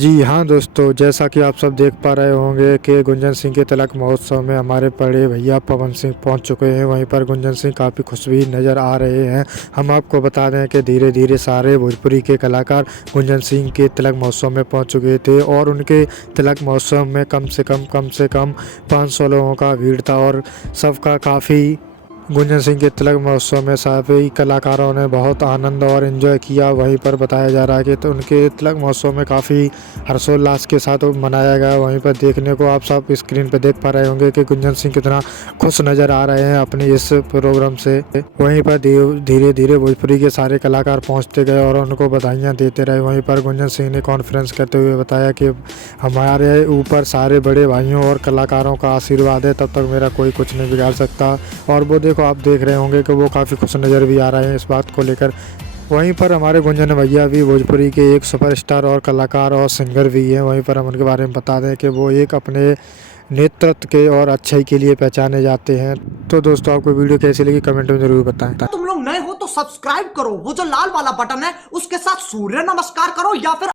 जी हाँ दोस्तों, जैसा कि आप सब देख पा रहे होंगे कि गुंजन सिंह के तिलक महोत्सव में हमारे बड़े भैया पवन सिंह पहुंच चुके हैं। वहीं पर गुंजन सिंह काफ़ी खुश भी नज़र आ रहे हैं। हम आपको बता दें कि धीरे धीरे सारे भोजपुरी के कलाकार गुंजन सिंह के तिलक महोत्सव में पहुंच चुके थे और उनके तिलक महोत्सव में कम से कम 500 लोगों का भीड़ था और सबका काफ़ी गुंजन सिंह के तिलक महोत्सव में सभी कलाकारों ने बहुत आनंद और एंजॉय किया। वहीं पर बताया जा रहा है कि तो उनके तिलक महोत्सव में काफ़ी हर्षोल्लास के साथ मनाया गया। वहीं पर देखने को आप सब स्क्रीन पर देख पा रहे होंगे कि गुंजन सिंह कितना खुश नज़र आ रहे हैं अपने इस प्रोग्राम से। वहीं पर धीरे धीरे भोजपुरी के सारे कलाकार पहुँचते गए और उनको बधाइयाँ देते रहे। वहीं पर गुंजन सिंह ने कॉन्फ्रेंस करते हुए बताया कि हमारे ऊपर सारे बड़े भाइयों और कलाकारों का आशीर्वाद है, तब तक मेरा कोई कुछ नहीं बिगाड़ सकता। और वो देखो, आप देख रहे होंगे कि वो काफ़ी खुश नज़र भी आ रहे हैं इस बात को लेकर। वहीं पर हमारे गुंजन भैया भी भोजपुरी के एक सुपरस्टार और कलाकार और सिंगर भी हैं। वहीं पर हम उनके बारे में बता दें कि वो एक अपने नेतृत्व के और अच्छाई के लिए पहचाने जाते हैं। तो दोस्तों, आपको वीडियो कैसी लगी कमेंट में ज़रूर बताएं। तुम लोग नए हो तो सब्सक्राइब करो, वो जो लाल वाला बटन है उसके साथ सूर्य नमस्कार करो या फिर